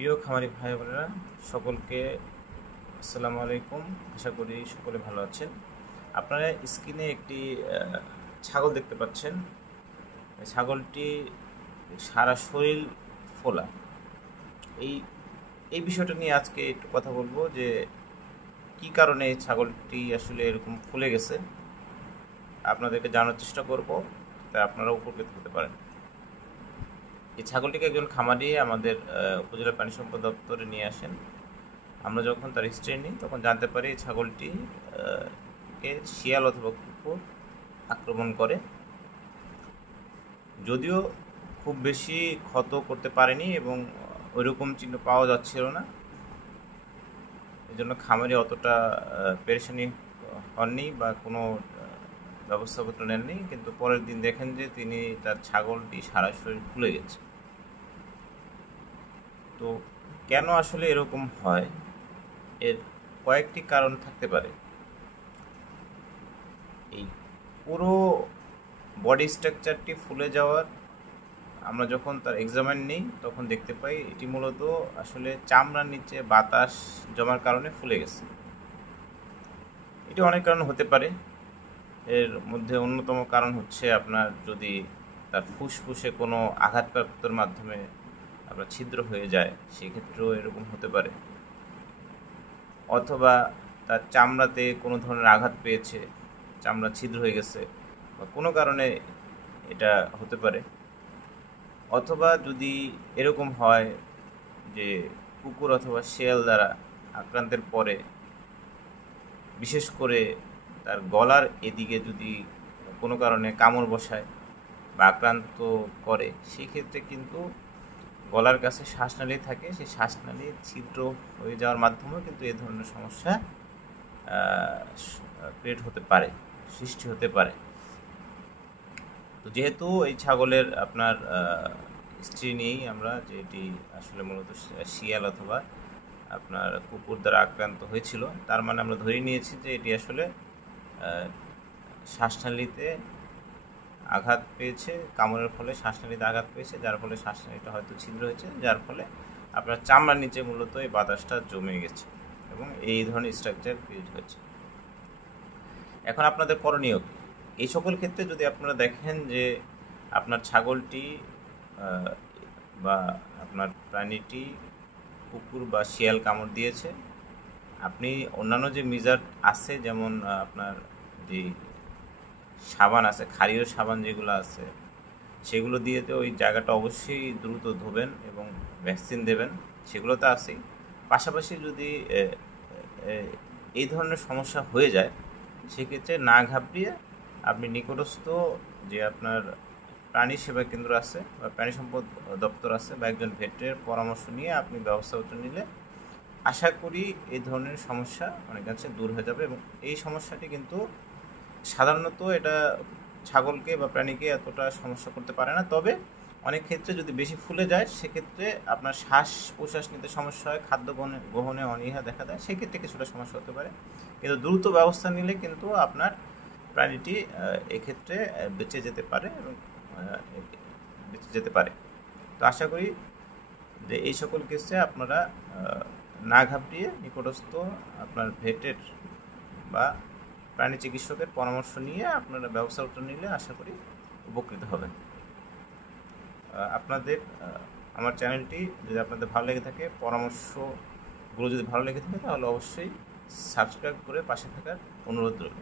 প্রিয় খামারি ভাই বোনেরা, সকলকে আসসালামু আলাইকুম। আশা করি সকলে ভালো আছেন। আপনারা স্ক্রিনে একটি ছাগল দেখতে পাচ্ছেন। এই ছাগলটি সারা শরীর ফোলা। এই এই বিষয়টা নিয়ে আজকে একটু কথা বলবো যে কি কারণে এই ছাগলটি আসলে এরকম ফুলে গেছে, আপনাদেরকে জানার চেষ্টা করব, তাই আপনারা উপকৃত হতে পারেন। এই ছাগলটিকে একজন খামারি আমাদের উপজেলা প্রাণী সম্পদ দপ্তরে নিয়ে আসেন। আমরা যখন তার হিস্ট্রি নিই তখন জানতে পারি এই ছাগলটি কে শিয়াল অথবা কুকুর আক্রমণ করে। যদিও খুব বেশি ক্ষত করতে পারেনি এবং ওইরকম চিহ্ন পাওয়া যাচ্ছিল না, এই জন্য খামারি অতটা পেরেশানি হননি বা কোনো ব্যবস্থাপত্র নেননি। কিন্তু পরের দিন দেখেন যে তিনি তার ছাগলটি সারা শরীর ফুলে গেছে। তো কেন আসলে এরকম হয়, এর কয়েকটি কারণ থাকতে পারে। এই পুরো বডি স্ট্রাকচারটি ফুলে যাওয়ার আমরা যখন তার এক্সামিন নিই তখন দেখতে পাই এটি মূলত আসলে চামড়ার নিচে বাতাস জমার কারণে ফুলে গেছে। এটি অনেক কারণ হতে পারে। এর মধ্যে অন্যতম কারণ হচ্ছে আপনার যদি তার ফুসফুসে কোনো আঘাতপ্রাপ্তর মাধ্যমে আপনার ছিদ্র হয়ে যায়, সেক্ষেত্রেও এরকম হতে পারে। অথবা তার চামড়াতে কোনো ধরনের আঘাত পেয়েছে, চামড়া ছিদ্র হয়ে গেছে, বা কোনো কারণে এটা হতে পারে। অথবা যদি এরকম হয় যে কুকুর অথবা শেয়াল দ্বারা আক্রান্তের পরে, বিশেষ করে তার গলার এদিকে যদি কোনো কারণে কামড় বসায় বা আক্রান্ত করে, সেক্ষেত্রে কিন্তু গলার কাছে শ্বাসনালী থাকে, সেই শ্বাসনালী ছিদ্র হয়ে যাওয়ার মাধ্যমেও কিন্তু এ ধরনের সমস্যা ক্রিয়েট হতে পারে, সৃষ্টি হতে পারে। তো যেহেতু এই ছাগলের আপনার হিস্ট্রি নিয়েই আমরা, যে এটি আসলে মূলত শিয়াল অথবা আপনার কুকুর দ্বারা আক্রান্ত হয়েছিল, তার মানে আমরা ধরে নিয়েছি যে এটি আসলে শ্বাসনালীতে আঘাত পেয়েছে, কামড়ের ফলে শ্বাসনালীতে আঘাত পেয়েছে, যার ফলে শ্বাসনালীটা হয়তো ছিদ্র হয়েছে, যার ফলে আপনার চামড়ার নিচে মূলত এই বাতাসটা জমে গেছে এবং এই ধরনের স্ট্রাকচার ক্রিয়েট হয়েছে। এখন আপনাদের করণীয় কী? এই সকল ক্ষেত্রে যদি আপনারা দেখেন যে আপনার ছাগলটি বা আপনার প্রাণীটি কুকুর বা শিয়াল কামড় দিয়েছে, আপনি অন্যান্য যে মেজার আছে, যেমন আপনার যে সাবান আছে, ক্ষারীয় সাবান যেগুলো আছে, সেগুলো দিয়ে তো ওই জায়গাটা অবশ্যই দ্রুত ধোবেন এবং ভ্যাকসিন দেবেন, সেগুলো তো আছেই। পাশাপাশি যদি এই ধরনের সমস্যা হয়ে যায়, সেক্ষেত্রে না ঘাবড়িয়ে আপনি নিকটস্থ যে আপনার প্রাণী সেবা কেন্দ্র আছে বা প্রাণী সম্পদ দপ্তর আছে বা একজন ভেটের পরামর্শ নিয়ে আপনি ব্যবস্থাপত্র নিলে আশা করি এই ধরনের সমস্যা অনেকাংশে দূর হয়ে যাবে। এবং এই সমস্যাটি কিন্তু সাধারণত এটা ছাগলকে বা প্রাণীকে এতটা সমস্যা করতে পারে না, তবে অনেক ক্ষেত্রে যদি বেশি ফুলে যায় সেক্ষেত্রে আপনার শ্বাস প্রশ্বাস নিতে সমস্যা হয়, খাদ্য গ্রহণে অনীহা দেখা দেয়, সেক্ষেত্রে কিছুটা সমস্যা হতে পারে। কিন্তু দ্রুত ব্যবস্থা নিলে কিন্তু আপনার প্রাণীটি এক্ষেত্রে বেঁচে যেতে পারে এবং বেঁচে যেতে পারে। তো আশা করি যে এই সকল কেসে আপনারা না ঘাবড়িয়ে নিকটস্থ আপনার ভেটের বা প্রাণী চিকিৎসকের পরামর্শ নিয়ে আপনারা ব্যবস্থা নিলে আশা করি উপকৃত হবেন। আপনাদের আমার চ্যানেলটি যদি আপনাদের ভালো লেগে থাকে, পরামর্শগুলো যদি ভালো লেগে থাকে, তাহলে অবশ্যই সাবস্ক্রাইব করে পাশে থাকার অনুরোধ রইল।